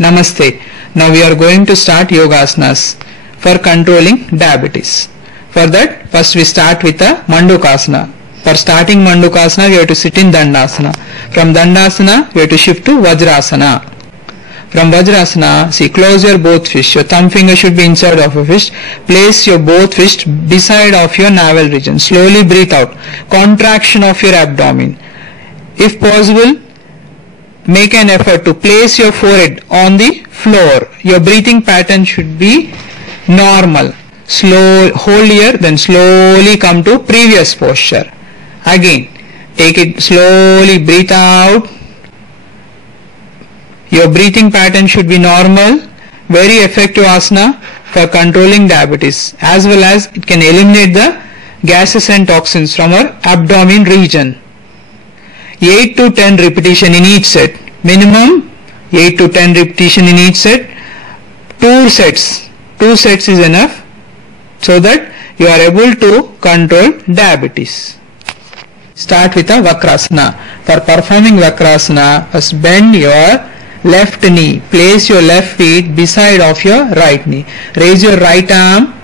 Namaste. Now we are going to start yogasanas for controlling diabetes. For that, first we start with a Mandukasana. For starting Mandukasana, we have to sit in Dandasana. From Dandasana, we have to shift to Vajrasana. From Vajrasana, see, close your both fists. Your thumb finger should be inside of your fist. Place your both fists beside of your navel region. Slowly breathe out. Contraction of your abdomen. If possible, make an effort to place your forehead on the floor. Your breathing pattern should be normal. Slow, hold here, then slowly come to previous posture. Again, take it slowly, breathe out. Your breathing pattern should be normal. Very effective asana for controlling diabetes, as well as it can eliminate the gases and toxins from our abdomen region. 8 to 10 repetition in each set. Minimum 8 to 10 repetition in each set. 2 sets. 2 sets is enough so that you are able to control diabetes. Start with a Vakrasana. For performing Vakrasana, first bend your left knee. Place your left feet beside of your right knee. Raise your right arm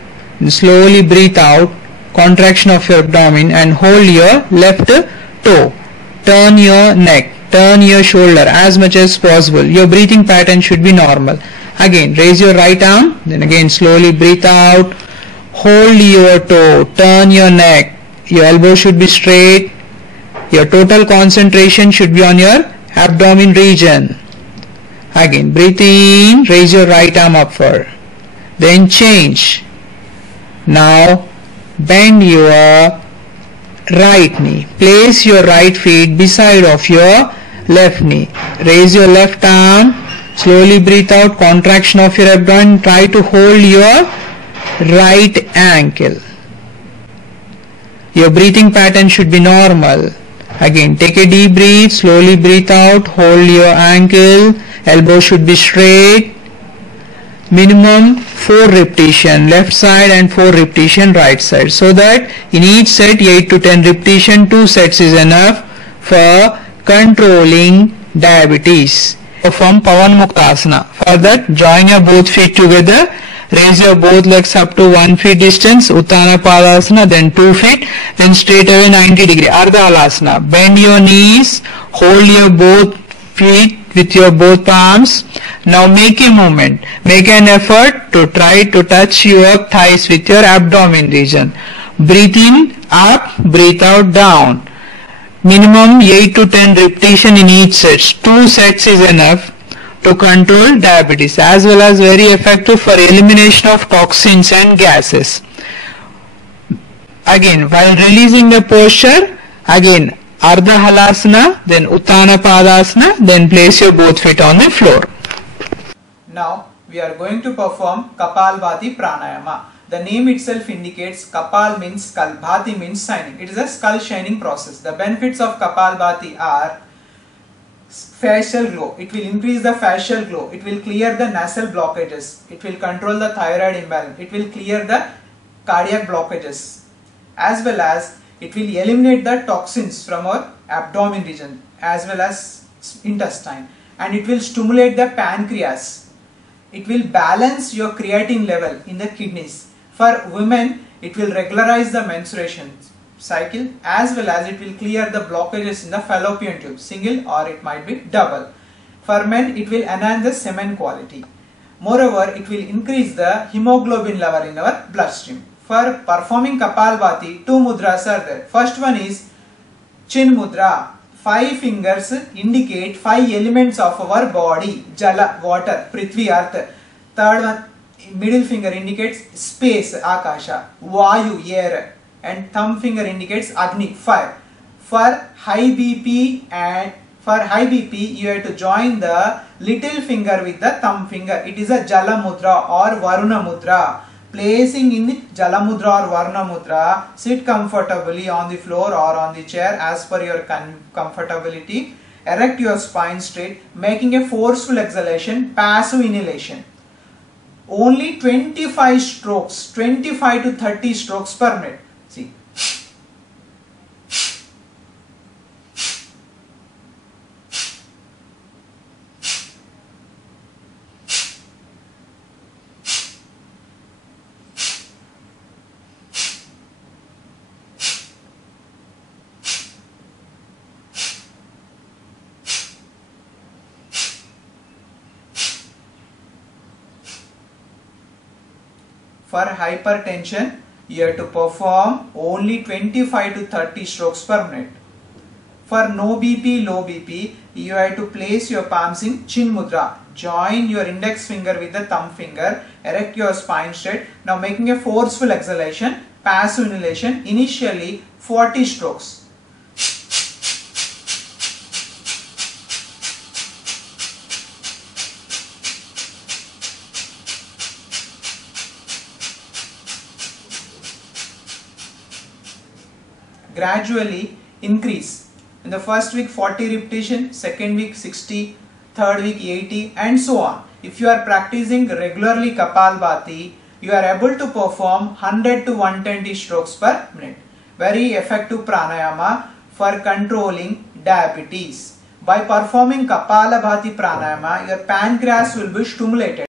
and slowly breathe out. Contraction of your abdomen and hold your left toe. Turn your neck. Turn your shoulder as much as possible. Your breathing pattern should be normal. Again, raise your right arm. Then again slowly breathe out. Hold your toe. Turn your neck. Your elbow should be straight. Your total concentration should be on your abdomen region. Again, breathe in, raise your right arm upward. Then change. Now, bend your right knee. Place your right feet beside of your left knee. Raise your left arm. Slowly breathe out, contraction of your abdomen. Try to hold your right ankle. Your breathing pattern should be normal. Again, take a deep breath, slowly breathe out, hold your ankle, elbow should be straight. Minimum 4 repetition left side and 4 repetition right side, so that in each set 8 to 10 repetition, 2 sets is enough for controlling diabetes. Perform Pavan Muktasana. For that, join your both feet together. Raise your both legs up to 1 feet distance, Uttana Padasana, then 2 feet, then straight away 90 degree, Ardha Halasana. Bend your knees, hold your both feet with your both palms. Now make a movement, make an effort to try to touch your thighs with your abdomen region. Breathe in, up, breathe out, down. Minimum 8 to 10 repetition in each set. 2 sets is enough to control diabetes, as well as very effective for elimination of toxins and gases. Again, while releasing the posture, again Ardha Halasana, then Uttana Padasana, then place your both feet on the floor. Now we are going to perform Kapalbhati Pranayama. The name itself indicates Kapal means skull, Bhati means shining. It is a skull shining process. The benefits of Kapalbhati are facial glow. It will increase the facial glow. It will clear the nasal blockages. It will control the thyroid imbalance. It will clear the cardiac blockages, as well as it will eliminate the toxins from our abdomen region as well as intestine, and it will stimulate the pancreas. It will balance your creatine level in the kidneys. For women, it will regularize the menstruation cycle, as well as it will clear the blockages in the fallopian tube, single or it might be double. For men, it will enhance the semen quality. Moreover, it will increase the hemoglobin level in our bloodstream. For performing Kapalbhati, 2 mudras are there. First one is Chin Mudra. 5 fingers indicate 5 elements of our body: Jala, water; Prithvi, earth. Third one, middle finger indicates space, Akasha; Vayu, air; and thumb finger indicates Agni, fire. For high BP you have to join the little finger with the thumb finger. It is a Jala Mudra or Varuna Mudra. Placing in the Jala Mudra or Varuna Mudra, sit comfortably on the floor or on the chair as per your comfortability. Erect your spine straight, making a forceful exhalation, passive inhalation. Only 25 strokes, 25 to 30 strokes per minute. See. For hypertension, you have to perform only 25 to 30 strokes per minute. For no BP, low BP, you have to place your palms in Chin Mudra. Join your index finger with the thumb finger. Erect your spine straight. Now making a forceful exhalation, passive inhalation, initially 40 strokes. Gradually increase. In the first week 40 repetition, second week 60, third week 80 and so on. If you are practicing regularly Kapalbhati, you are able to perform 100 to 120 strokes per minute. Very effective pranayama for controlling diabetes. By performing Kapalabhati pranayama, your pancreas will be stimulated.